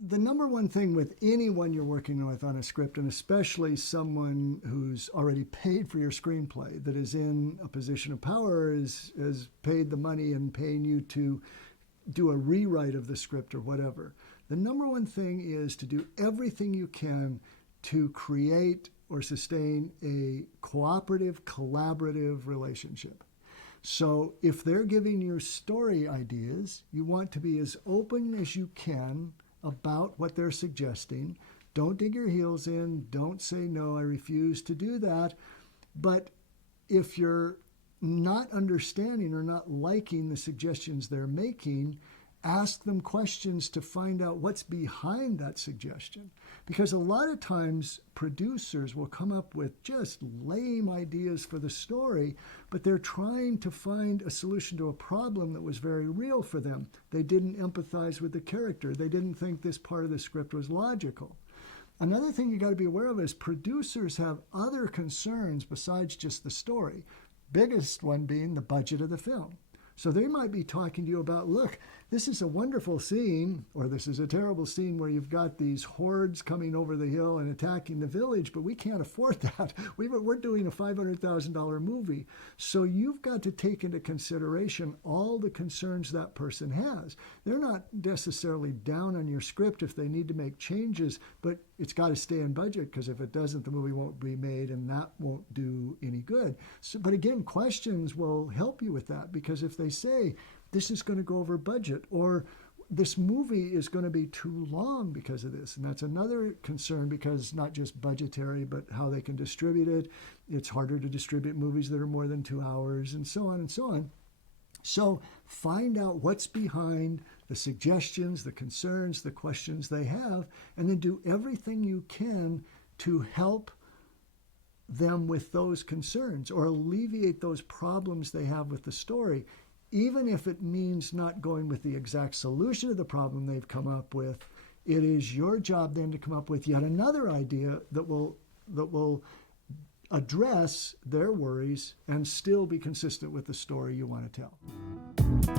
The number one thing with anyone you're working with on a script, and especially someone who's already paid for your screenplay, that is in a position of power, is paid the money and paying you to do a rewrite of the script or whatever. The number one thing is to do everything you can to create or sustain a cooperative, collaborative relationship. So if they're giving you story ideas, you want to be as open as you can about what they're suggesting. Don't dig your heels in. Don't say, no, I refuse to do that. But if you're not understanding or not liking the suggestions they're making, ask them questions to find out what's behind that suggestion. Because a lot of times producers will come up with just lame ideas for the story, but they're trying to find a solution to a problem that was very real for them. They didn't empathize with the character. They didn't think this part of the script was logical. Another thing you got to be aware of is producers have other concerns besides just the story. Biggest one being the budget of the film. So they might be talking to you about, look, this is a wonderful scene, or this is a terrible scene where you've got these hordes coming over the hill and attacking the village, but we can't afford that. We're doing a $500,000 movie. So you've got to take into consideration all the concerns that person has. They're not necessarily down on your script if they need to make changes, but it's got to stay in budget, because if it doesn't, the movie won't be made and that won't do any good. So, but again, questions will help you with that, because if they say, this is going to go over budget, or this movie is going to be too long because of this. And that's another concern, because not just budgetary, but how they can distribute it. It's harder to distribute movies that are more than 2 hours, and so on and so on. So find out what's behind the suggestions, the concerns, the questions they have, and then do everything you can to help them with those concerns or alleviate those problems they have with the story, even if it means not going with the exact solution of the problem they've come up with. It is your job then to come up with yet another idea that will address their worries and still be consistent with the story you want to tell.